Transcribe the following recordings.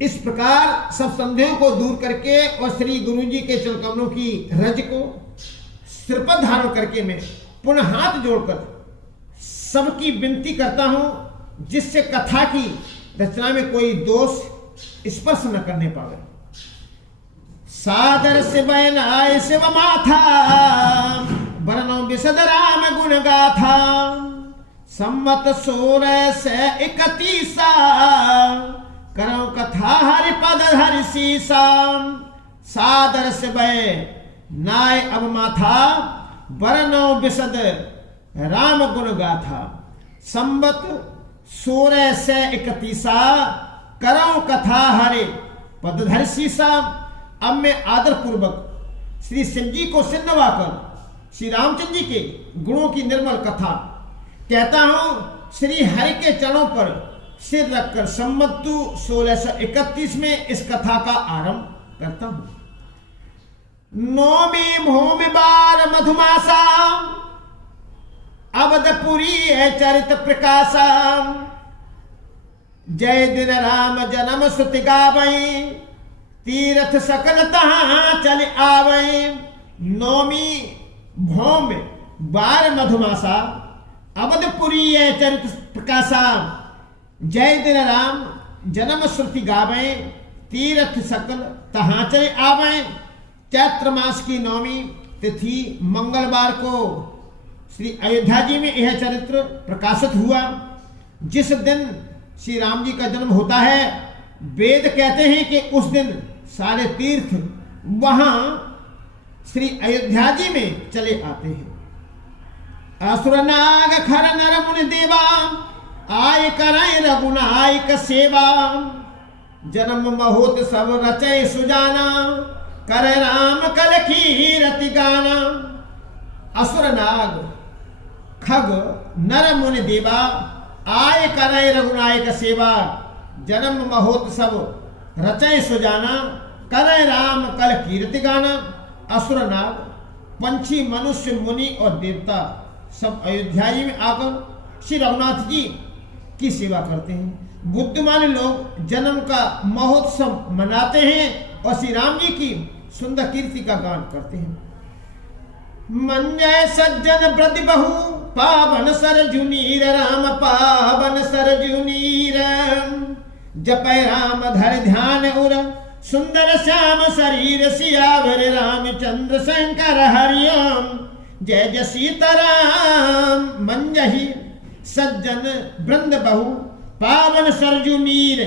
इस प्रकार सब संदेहों को दूर करके और श्री गुरु जी के चरण कमलों की रज को सिर पर धारण करके मैं पुनः हाथ जोड़कर सबकी विनती करता हूं, जिससे कथा की रचना में कोई दोष स्पर्श न करने पावे। सादर से बयनाय शिव माथा, बरनो विशद राम गुण गाथा। सम्मत 1631 करो कथा हरि पद हरि सीसा। सादर से बय नाय अब माथा, बरनो विशद राम गुण गाथा। संवत 1631 करो कथा हरि पद हरि सीसा। अब मैं आदर पूर्वक श्री शिव जी को सिर नवाकर श्री रामचंद्र जी के गुणों की निर्मल कथा कहता हूं। श्री हरि के चरणों पर सिर रखकर संवत 1631 में इस कथा का आरंभ करता हूं। नौमी भूमि बार मधुमासा, अवधपुरी है चरित प्रकाशा। जय दिन राम जन्म सुति गावई, तीर्थ सकल तहां चल आवई। नौमी भौम बार मधुमासा, अवधपुरी है चरित प्रकाशा। जय दिन राम जन्म श्रुति गावे, तीर्थ सकल तहां चले आवे। चैत्र मास की नौमी तिथि मंगलवार को श्री अयोध्या जी में यह चरित्र प्रकाशित हुआ। जिस दिन श्री राम जी का जन्म होता है, वेद कहते हैं कि उस दिन सारे तीर्थ वहां श्री अयोध्या जी में चले आते हैं। असुर नाग खर नर मुनि देवा, आय करय रघुनायक सेवा। जन्म महोत सब रचय सुजाना, कर राम कल कीरति गाना। असुर नाग खग नर मुनि देवा, आय करय रघुनायक सेवा। जन्म महोत्सव रचय सुजाना, करय राम कल कीर्ति गाना। असुर नाग पंछी मनुष्य मुनि और देवता सब अयोध्या जी में आकर श्री रघुनाथ जी की सेवा करते हैं। बुद्धिमान लोग जन्म का महोत्सव मनाते हैं और श्री राम जी की सुंदर कीर्ति का गान करते हैं। मंजय सज्जन ब्रज बहु, पावन सरजुनीर राम पावन सरजुनीर। जपय राम धर ध्यान उर, सुंदर श्याम शरीर सियावर रामचंद्र शंकर हरिओम। जय जय सीताराम। मंजहि सज्जन वृंद बहु, पावन सरजुनीर।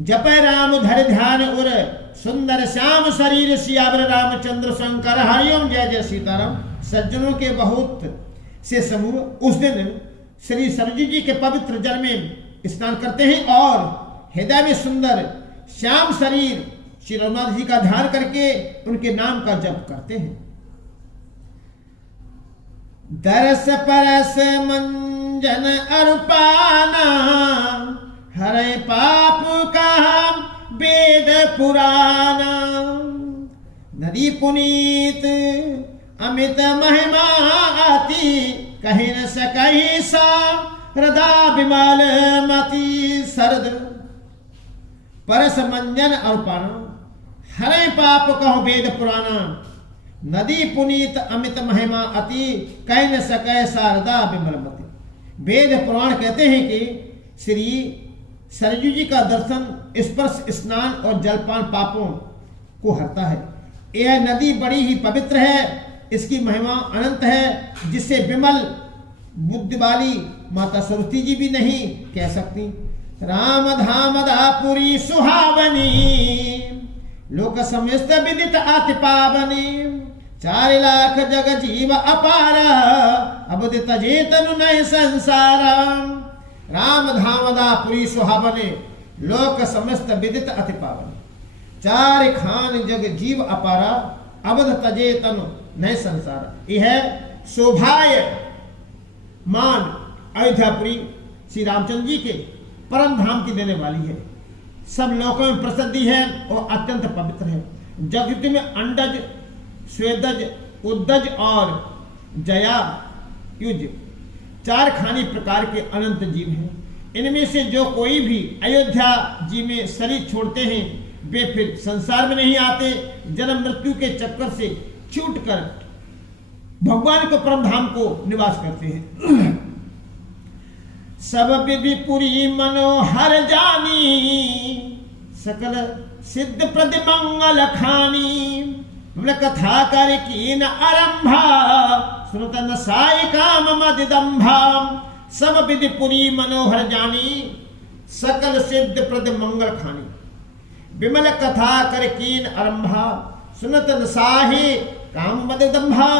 जपय राम धर ध्यान उर, सुंदर श्याम शरीर सियावर रामचंद्र शंकर हरिओम। जय जय सीताराम। सज्जनों के बहुत से समूह उस दिन श्री सरजू जी के पवित्र जल में स्नान करते हैं और हृदय में सुंदर श्याम शरीर श्री रघुनाथ जी का ध्यान करके उनके नाम का जप करते हैं। दरस परस मंजन अरुपाना, हरे पाप का वेद पुराना। नदी पुनीत अमित महिमा आती, कहीं न सकही सा हृदय विमल मति। शरद परस मंजन और पाना, हरे पाप कहो वेद पुराना। नदी पुनीत अमित महिमा अति, कह न सके शारदा विमल मति। वेद पुराण कहते हैं कि श्री सरजू जी का दर्शन, स्पर्श, स्नान और जलपान पापों को हरता है। यह नदी बड़ी ही पवित्र है, इसकी महिमा अनंत है, जिससे विमल बुद्धि वाली माता सरस्वती जी भी नहीं कह सकती। राम धाम दापुरी सुहावनी, लोक समस्त विदित अति पावनी। 4 लाख जग जीव अपार, अबदित जेतनु नय संसार। राम धाम दापुरी सुहावनी, लोक समस्त विदित अति पावनी। 4 खान जग जीव अपारा, अवध तजे तनु नए संसार। यह शोभाय मान अयोध्यापुरी श्री रामचंद्र जी के परम धाम की देने वाली है। सब लोकों में प्रसिद्धि है और अत्यंत पवित्र है। जगत में अंडज, स्वेदज, उद्दज और जया युज 4 खानी प्रकार के अनंत जीव हैं। इनमें से जो कोई भी अयोध्या जी में शरीर छोड़ते हैं वे फिर संसार में नहीं आते, जन्म मृत्यु के चक्कर से छूटकर भगवान को परम धाम को निवास करते हैं। सब विधि पुरी मनोहर जानी, सकल सिद्ध प्रद मंगल खानी। कथा कर कीन आरंभा, सुनत न साई काम मद दंभा। सब विधि पुरी मनोहर जानी, सकल सिद्ध प्रद मंगल खानी। विमल कथा कर कीन आरंभा, सुनत न साही काम मद दंभा।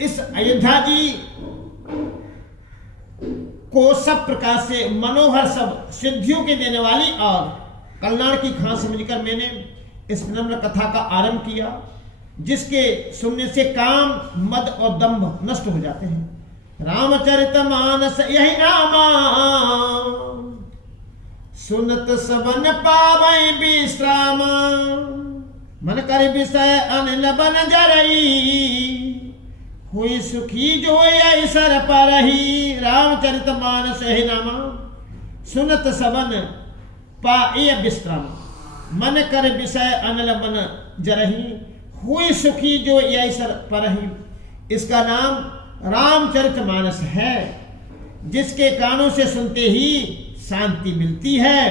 इस अयोध्या जी को सब प्रकार से मनोहर, सब सिद्धियों के देने वाली और कल्याण की खान समझकर मैंने इस विनम्र कथा का आरंभ किया, जिसके सुनने से काम, मद और दंभ नष्ट हो जाते हैं। रामचरितमानस यही नामा, सुनत सबन पावै विश्राम। मन कर विषय अनिल बन जरई, हुई सुखी जो ऐसर परही। रामचरितमानस यही नामा, सुनत सबन पाए विश्राम। मन कर विषय अनिल बन जरही, हुई सुखी जो ऐसर परही। इसका नाम रामचरितमानस है, जिसके कानों से सुनते ही शांति मिलती है।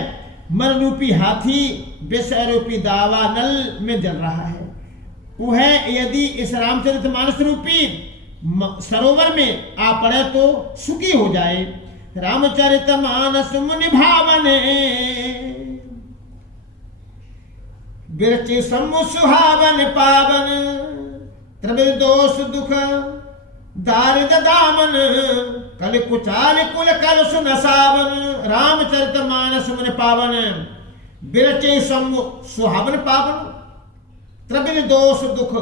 मन रूपी हाथी विषय रूपी दावानल में जल रहा है, वह यदि इस रामचरितमानस रूपी सरोवर में आ पड़े तो सुखी हो जाए। रामचरितमानस मुनि भावन, बिरचि सम्मु सुहावन पावन। त्रिविध दोष दुख दारिद दामन, कल कुचाल कुल कल सुन सावन। रामचरितमानस मुनि पावन, बिरचि सम्मु सुहावन पावन। त्रिविध दोष दुख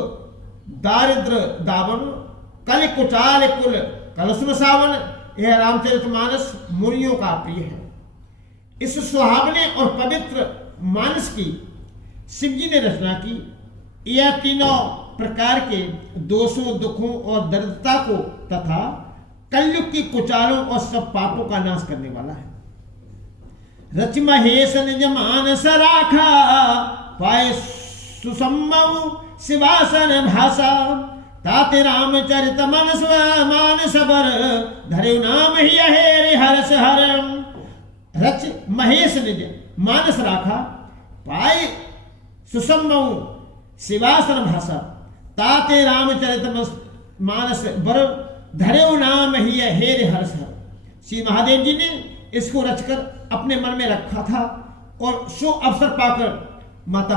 दारिद्र दावन, कल कुचाल कुल कल सुन सावन। यह रामचरितमानस मुनियों का प्रिय है। इस सुहावने और पवित्र मानस की शिव जी ने रचना की। यह तीनों प्रकार के दोषों, दुखों और दरिद्रता को तथा कलयुग की कुचालों और सब पापों का नाश करने वाला है। रच महेश निज मानस राखा, पाए सुसम्मऊ शिवासन भाषा। ताते रामचरित मानस बर, धरे नाम ही हेरे हरस हरम। रच महेश निज मानस राखा, पाए सुसम्मऊ शिवासन भाषा। ताते रामचरित मानस बर, धरे नाम ही हेरे हरस हर। श्री महादेव जी ने इसको रचकर अपने मन में रखा था और सो अवसर पाकर माता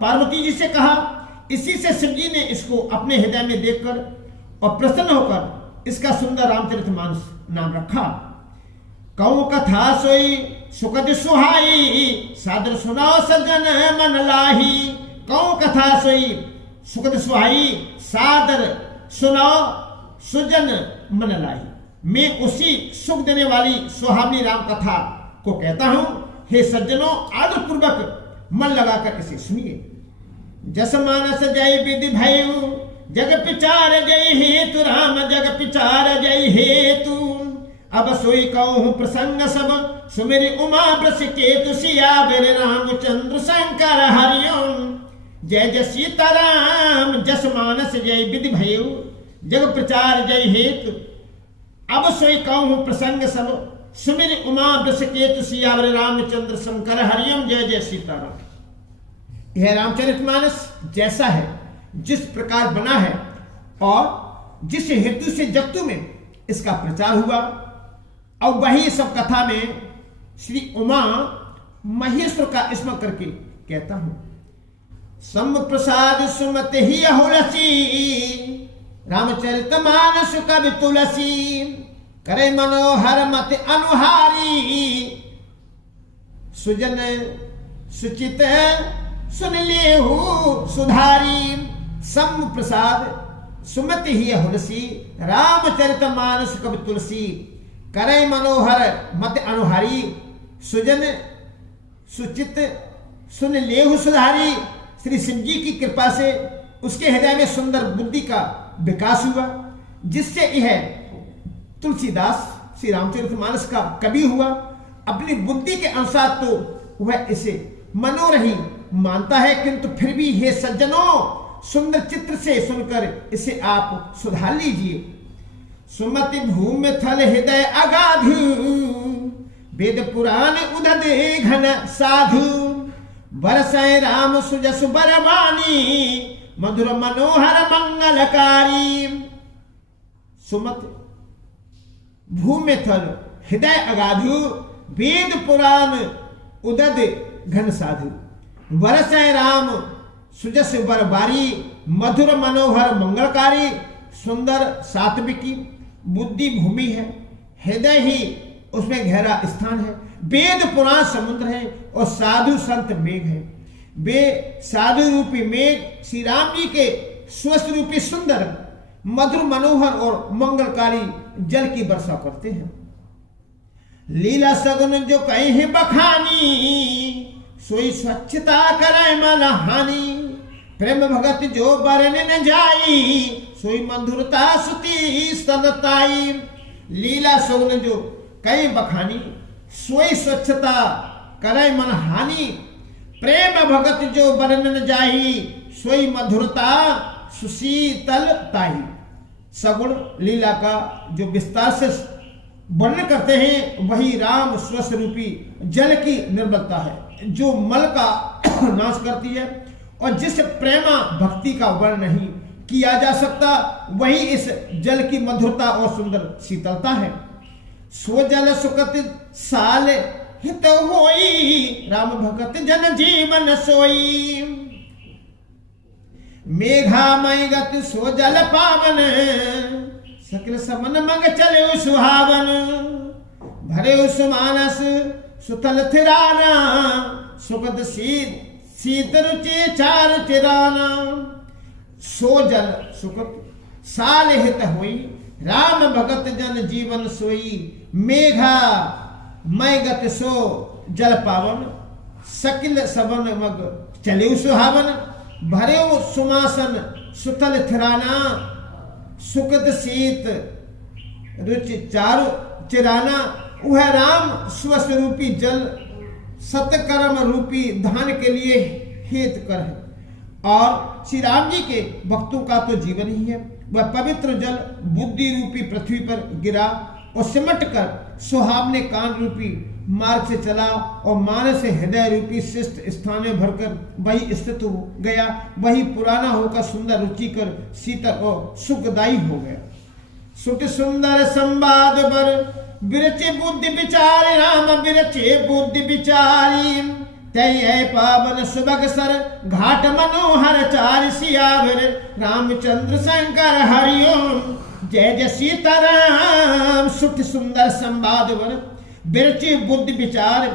पार्वती जी से कहा। इसी से शिव जी ने इसको अपने हृदय में देखकर और प्रसन्न होकर इसका सुंदर रामचरितमानस नाम रखा। कौ कथा सोई सुखद सुहाई, सादर सुनाओ सज्जन मन लाही। कौ कथा सोई सुखद सुहाई, सादर सुनाओ सुजन मन लाही। मैं उसी सुख देने वाली सुहावनी राम कथा को कहता हूं। हे सज्जनों, आदर पूर्वक मन लगाकर इसे सुनिए। जस मानस जय विधि भयु, जग पिचार जय हेतु। राम जग पिचार जय हेतु, अब सोई कहूँ प्रसंग सब। सुमेरी उमा वृष केतु, सियावर रामचंद्र शंकर हरिओम। जय जय सीताराम, जस मानस जय विधि भयु, जग प्रचार जय हेतु। अब सोई कहूँ प्रसंग सब। सुमेरी उमा वृष केतु, सियावर रामचंद्र शंकर हरिओम। जय जय सीताराम। यह रामचरितमानस जैसा है, जिस प्रकार बना है और जिस हेतु से जगतों में इसका प्रचार हुआ, और वही सब कथा में श्री उमा महेश्वर का स्मरण करके कहता हूं। सम प्रसाद सुमत ही अहुलसी, रामचरितमानस कवि तुलसी। करे मनोहर मत अनुहारी, सुजन सुचित सुन लेहु सुधारी। सम प्रसाद सुमत ही हुलसी, रामचरितमानस कवि तुलसी। करे मनोहर मत अनुहारी, सुजन सुचित सुन लेहु सुधारी। श्री शिव जी की कृपा से उसके हृदय में सुंदर बुद्धि का विकास हुआ, जिससे यह तुलसीदास श्री रामचरितमानस का कवि हुआ अपनी बुद्धि के अनुसार तो वह इसे मनोरही मानता है, किंतु फिर भी हे सज्जनों, सुंदर चित्र से सुनकर इसे आप सुधार लीजिए। सुमति भूमि थल हृदय अगाध, वेद पुराण उदद घन साधु, बरसै राम सुजस बरवानी, मधुर मनोहर मंगलकारी। सुमत भूमि थल हृदय अगाधु, वेद पुराण उदद घन साधु, बरसै राम सुजस बरबारी, मधुर मनोहर मंगलकारी। सुंदर सात्विकी बुद्धि भूमि है, हृदय ही उसमें गहरा स्थान है, वेद पुराण समुद्र है और साधु संत मेघ है। वे साधु रूपी मेघ श्री राम जी के स्वस्थ रूपी सुंदर मधुर मनोहर और मंगलकारी जल की वर्षा करते हैं। लीला सगुन जो कहीं बखानी, सोई स्वच्छता करे मन हानि, प्रेम भगत जो बरन न जाई, सोई मधुरता सुती सनताई। लीला सगुन जो कहीं बखानी, सोई स्वच्छता करे मन हानि, प्रेम भगत जो बरन न जाई, सोई मधुरता सुशीतल ताई। सगुण लीला का जो विस्तार से वर्णन करते हैं वही राम स्वस्वरूपी जल की निर्मलता है, जो मल का नाश करती है, और जिस प्रेमा भक्ति का वर्णन नहीं किया जा सकता वही इस जल की मधुरता और सुंदर शीतलता है। सो जल सुकत साल हित होई, राम भगत जन जीवन सोई। मेघामय गत सो जल पावन, सकल समन मंग चले सुहावन। भरे उस मानस सुतल थिराना, सुखद शीत रुचि चार चिराना। सो जल सुखद साल हित होई, राम भगत जन जीवन सोई। मेघा मय गत सो जल पावन, सकल समन मग चले सुहावन। भरे सुमासन सुतल थिराना, सुखद शीत रुचि चारु चिराना। वह राम स्वस्वरूपी जल सतकर्म रूपी धान के लिए हितकर है, और श्री राम जी के भक्तों का तो जीवन ही है। वह पवित्र जल बुद्धि रूपी पृथ्वी पर गिरा और सिमट कर सुहावने कान रूपी मार्ग से चला और मानस से हृदय रूपी शिष्ट स्थान में भरकर वही स्थित हो गया। वही पुराना होकर सुंदर रुचिकर शीतल और सुखदायी हो गया। सुख सुंदर संवाद बर बिरचे बुद्धि विचार, राम बिरचे बुद्धि विचारी। तय पावन सुबग सर घाट मनोहर चार, सियावर रामचंद्र शंकर हरिओम जय जय सीताराम। सुख सुंदर संवाद बर बिरचे बुद्धि विचार,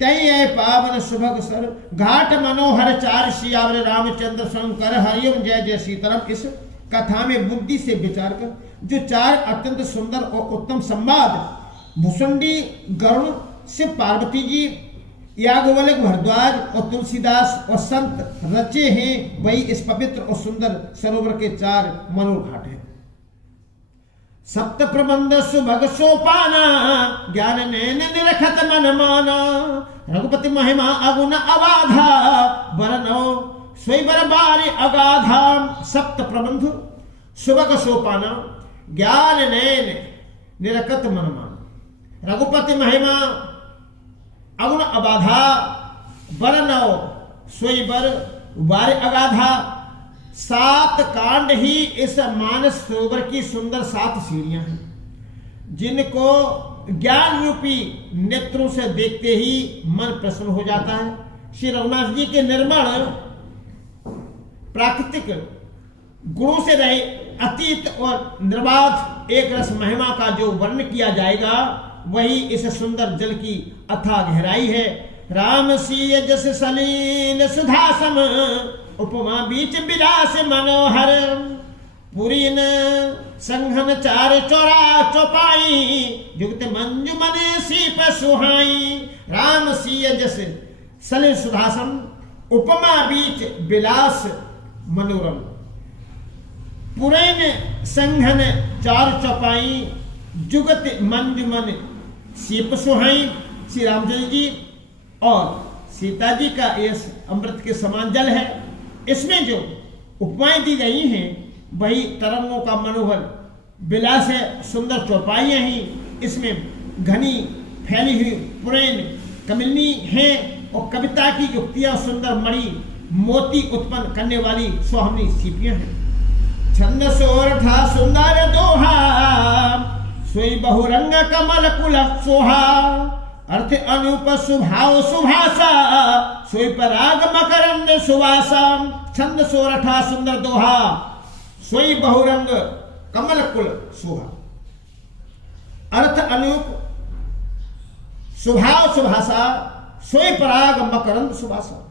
तय पावन सुभग सर घाट मनोहर चार, सियावर रामचंद्र शंकर हरिओम जय जय सीताराम। इस कथा में बुद्धि से विचार कर जो चार अत्यंत सुंदर और उत्तम संवाद भुसुंडी गरुण से पार्वती जी, याज्ञवल्क्य भरद्वाज और तुलसीदास और संत रचे हैं, वही इस पवित्र और सुंदर सरोवर के चार मनोहर घाट हैं। सप्त प्रबंध सुभग सोपाना, ज्ञान नैन निरखत मन माना। रघुपति महिमा अगुण अबाधा, बरनो सोई बरबारी अगाधा। सप्त प्रबंध सुभग सोपाना, ज्ञान नैन निरखत मन माना। रघुपति महिमा अगुण अबाधा, बरनो सोई बरबारी अगाधा। 7 कांड ही इस मानस सरोवर की सुंदर 7 सीढ़ियां हैं, जिनको ज्ञान रूपी नेत्रों से देखते ही मन प्रसन्न हो जाता है। श्री रघुनाथ जी के निर्मल प्राकृतिक गुणों से रहे अतीत और निर्बाध एक रस महिमा का जो वर्णन किया जाएगा वही इस सुंदर जल की अथाह गहराई है। राम सीय जस सलील सुधासम, उपमा बीच विलास मनोहर। पुरीन संघन चार चौरा चौपाई, जुगत मंजु मने सीप सुहाई। राम सीय जस सलील सुधासम, उपमा बीच विलास मनोरम। पुरैन संघन चार चौपाई, जुगत मंजु मन सीप सुहाई। श्री रामचंद्र जी और सीता जी का ये अमृत के समान जल है। इसमें जो उपमाएं दी गई हैं वही तरंगों का मनोहर विलास है, सुंदर चौपाइयां ही इसमें घनी फैली हुई पुरैन कमिलनी है और कविता की युक्तियां सुंदर मणि मोती उत्पन्न करने वाली सुहावनी सीपियां हैं। छंद सोरठा सुंदर दोहा सोई बहुरंग कमल कुल सोहा अर्थ अनूप सुभाव सुभाषा सोई पराग मकरंद सुवासा। छंद सोरठा सुंदर दोहा सोई बहुरंग कमल कुल सोहा अर्थ अनूप सुभाव सुभाषा सोई पराग मकरंद सुभाषा।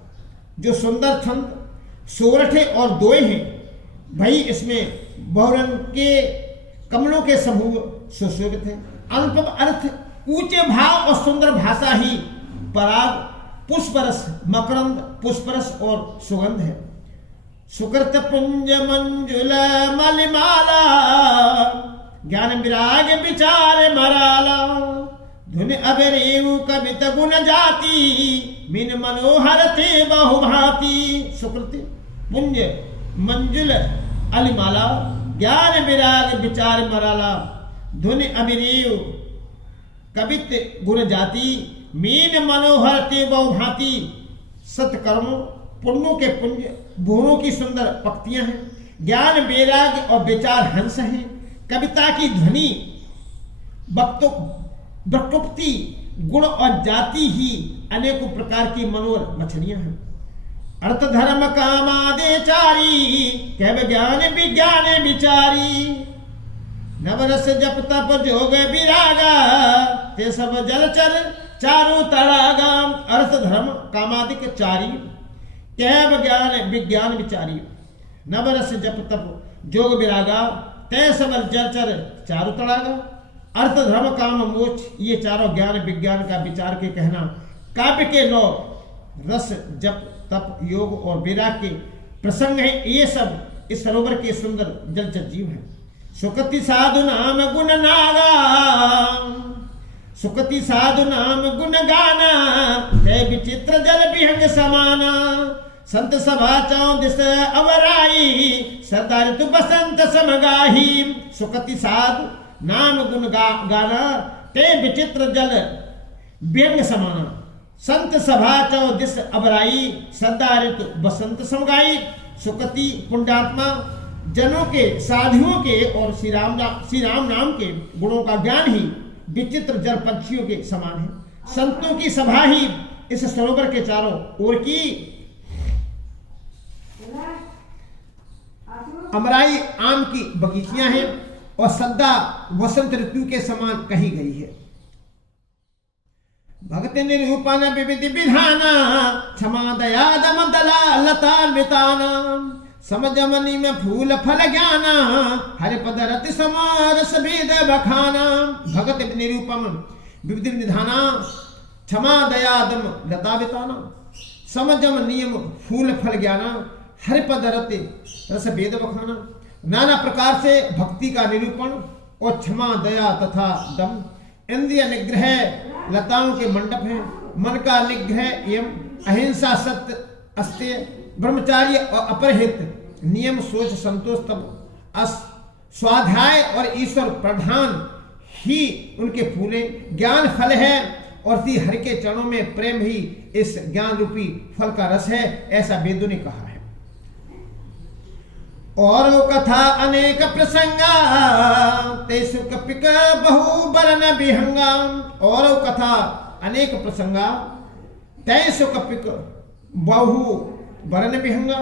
जो सुंदर छंद सोरठे और दोए हैं भाई इसमें बहुरंग के कमलों के समूह सुशोभित है। अनुपम अर्थ ऊंचे भाव और सुंदर भाषा ही पराग पुष्परस मकरंद पुष्परस और सुगंध है। सुकृत पुंज मंजुल मलिमाला ज्ञान विराग विचार मराला धुन अबरेव कवित गुण जाति मिन मनोहर थे बहुभांति। सुकृत पुंज मंजुल अलिमाला ज्ञान विराग विचार मराला धुन अबरेव कवित गुण जाति मीन मनोहर ते बहुभांति। सत्कर्म पुण्यों के पुंज भुवनों की सुंदर पक्तियां हैं। ज्ञान वैराग्य और विचार हंस हैं। कविता की ध्वनि वक्तोक्ति गुण और जाति ही अनेकों प्रकार की मनोहर मछलियां हैं। अर्थ धर्म कामादेचारी कैव ज्ञान विज्ञान विचारी नवरस जप तप जोग विरागा ते सब जलचर चारों तड़ागा। अर्थ धर्म कामादिक चारी कैव ज्ञान विज्ञान विचारी नवरस जप तप जोग विरागा ते सब जलचर चारों तड़ागा। अर्थ धर्म काम मोक्ष ये चारों ज्ञान विज्ञान का विचार के कहना काव्य के नौ रस जप तप योग और विराग के प्रसंग है। ये सब इस सरोवर के सुंदर जलचर जीव हैं। सुकति साधु नाम गुण नागा सुकति साधु नाम गुण गाना जय विचित्र जल विहंग समाना। संत सभा चौदिस अवराई सदा ऋतु बसंत समगाही। सुकति साधु नाम गुण गाना ते विचित्र जल विहंग समाना। संत सभा चौदिस अबराई सदा ऋतु बसंत समगाई। सुकति पुण्यात्मा जनों के साधुओं के और श्री राम नाम के गुणों का ज्ञान ही विचित्र जल पक्षियों के समान है। संतों की सभा ही इस सरोवर के चारों ओर की अमराई आम की बगीचियां हैं और सदा वसंत ऋतु के समान कही गई है। भक्ति निरूपण विविध विधाना क्षमा दया दम दला लतान्विताना समझमनि में फूल फल ज्ञाना हरि पद रति समारस भेद बखाना। भगत निरूपम विविध विधाना क्षमा दया दम लतान्विताना समझम नियम फूल फल ज्ञाना हरि पद रति रस भेद बखाना। नाना प्रकार से भक्ति का निरूपण और क्षमा दया तथा दम। इंद्रिय निग्रह लताओं के मंडप हैं। मन का निग्रह एवं अहिंसा सत्य अस्त्य ब्रह्मचार्य और अपरहित नियम सोच संतोष तब स्वाध्याय और ईश्वर प्रधान ही उनके फूले ज्ञान फल है और श्री हरि के चरणों में प्रेम ही इस ज्ञान रूपी फल का रस है, ऐसा वेदों ने कहा है। और कथा अनेक प्रसंगा तेसु कपिक बहु बरन विहंगा। और कथा अनेक प्रसंगा तेसु कपिक बहु बरन विहंगा।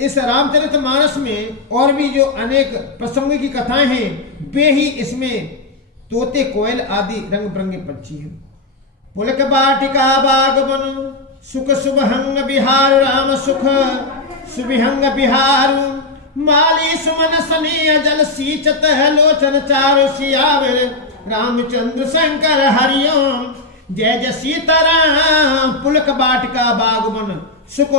इस रामचरितमानस में और भी जो अनेक प्रसंगों की कथाएं हैं वे ही इसमें तोते कोयल आदि रंग बिरंगे पंछी हैं। पुलक बाटिका बागवन सुख शुभहंग बिहार राम सुख सुविहंग बिहार माली सुमन सनेय जल सींचत लोचन चारु सियावर रामचंद्र शंकर हरिओम जय जय सीताराम। पुलक बाटिका बागवन सुख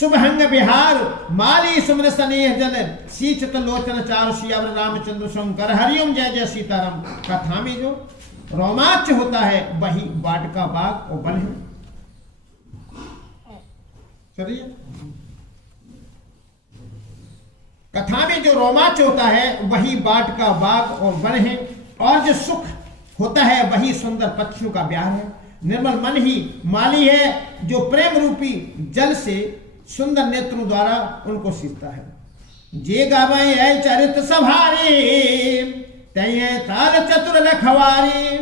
शुभहंग बिहार माली सुमन सनेह जल सींचत लोचन चारु सियावर रामचंद्र शंकर हरिओम जय जय सीताराम। कथा में जो रोमांच होता है वही वाटिका बाग और वन है। चलिए, कथा में जो रोमांच होता है वही वाटिका बाग और वन है, और जो सुख होता है वही सुंदर पक्षियों का ब्याह है। निर्मल मन ही माली है जो प्रेम रूपी जल से सुंदर नेत्रों द्वारा उनको सींचता है। जे गावे चरित सभारे तय ताल चतुर रखवारे,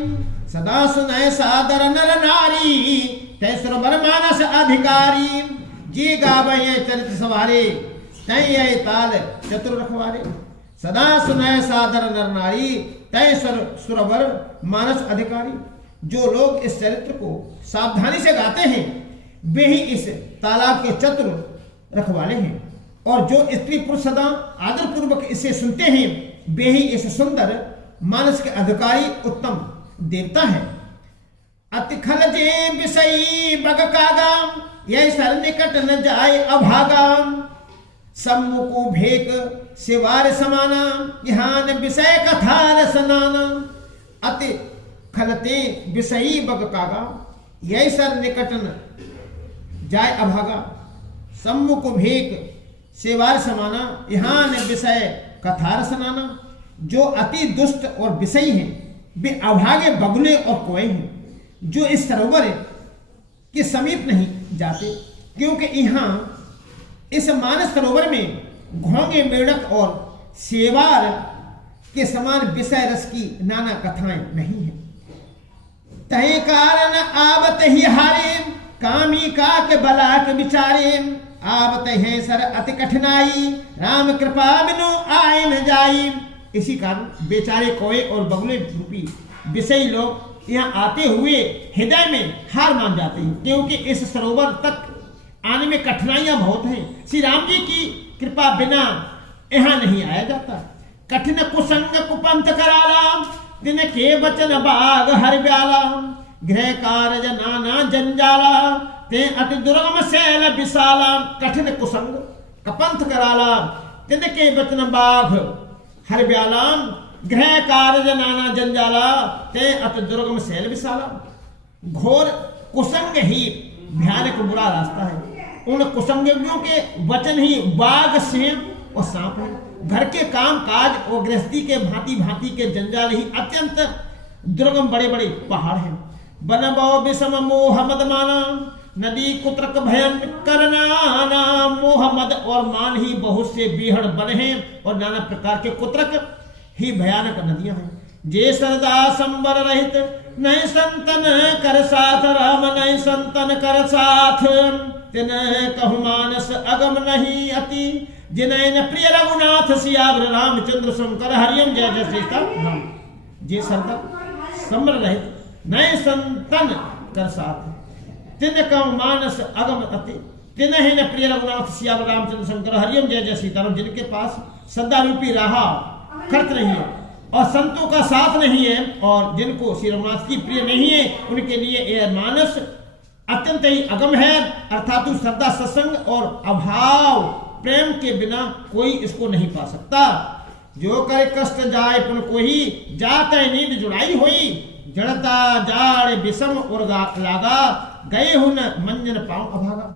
सदा सुनय सादर नर नारी तय सुरवर मानस अधिकारी। जे गावे चरित सभारे तय ताल चतुर रखवारे, सदा सुनय सादर नर नारी तय सुरवर मानस अधिकारी। जो लोग इस चरित्र को सावधानी से गाते हैं वे ही इस तालाब के चतुर रखवाले हैं, और जो स्त्री पुरुष सदा आदर पूर्वक इसे सुनते हैं वे ही इस सुंदर मानस के अधिकारी उत्तम देवता है। अति खल जे विषयी बग कागा, यह सर निकट न जाए अभागा। सम्मुख भेक सिवार समाना, यहाँ विषय कथा रसनाना। अति खलते विषयी बग कागा, यह सर निकट न जाए अभागा। सम्मुख भेक सेवार समाना, यहाँ विषय कथा रसनाना। जो अति दुष्ट और विषयी हैं वे अभागे बगुले और कोए हैं, जो इस सरोवर के समीप नहीं जाते, क्योंकि यहाँ इस मानस सरोवर में घोंगे मेढक और सेवार के समान विषय रस की नाना कथाएं नहीं है। तय कारण आवत ही हारे, कामी का के बला के विचारे। आवत है सर अति कठिनाई, राम कृपा बिनु आए न जाई। इसी कारण बेचारे कोए और बगुले रूपी विषयी लोग यहाँ आते हुए हृदय में हार मान जाते हैं, क्योंकि इस सरोवर तक आने में कठिनाइयां बहुत हैं। श्री राम जी की कृपा बिना यहाँ नहीं आया जाता। कठिन कुसंग कुपंथ कराला, दिन के वचन बाग हर ब्याला। गृह कार्य नाना जंजाला, ते अति दुर्गम शैल विशाला। कठिन कुसंग कपंथ कराला, दिन के वचन बाग हर ब्याला। गृह कार्य नाना जंजाला, ते अति दुर्गम शैल विशाला। घोर कुसंग ही भयानक बुरा रास्ता है। उन कुसंगियों के वचन ही बाघ, सिंह और सांप है। घर के काम काज और गृहस्थी के भांति भांति के जंजाल ही अत्यंत दुर्गम बड़े बड़े पहाड़ हैं। बन बो विषम मोह मद माना, नदी कुत्रक भयंकर नाना। मोह मद और मान ही बहुत से बीहड़ बन हैं, और नाना प्रकार के कुत्रक ही भयानक नदियां हैं। जे सरदा संबर रहित नहीं संतन कर साथ, राम नहीं संतन कर साथ। तिन कहु मानस अगम नहीं अति, जिनैन प्रिय रघुनाथ सियावर रामचंद्र शंकर हरियम जय जय सीताराम। जे सरदा संबर रहित नए संतन कर साथ, तिन कहु मानस अगम अति। तिन ही न प्रिय रघुनाथ सियावर रामचंद्र शंकर हरियम जय जय सीताराम। जिनके पास सदा रूपी राहा खर्च नहीं है और संतों का साथ नहीं है, और जिनको श्री रघुनाथ की प्रिय नहीं है, उनके लिए यह मानस अत्यंत ही अगम है। अर्थात श्रद्धा सत्संग और अभाव प्रेम के बिना कोई इसको नहीं पा सकता। जो करे कष्ट जाए पुन को ही, जाते नींद जुड़ाई हुई। जड़ता जाड़ विषम और लागा, गए हुन मंजन पाँव अभागा।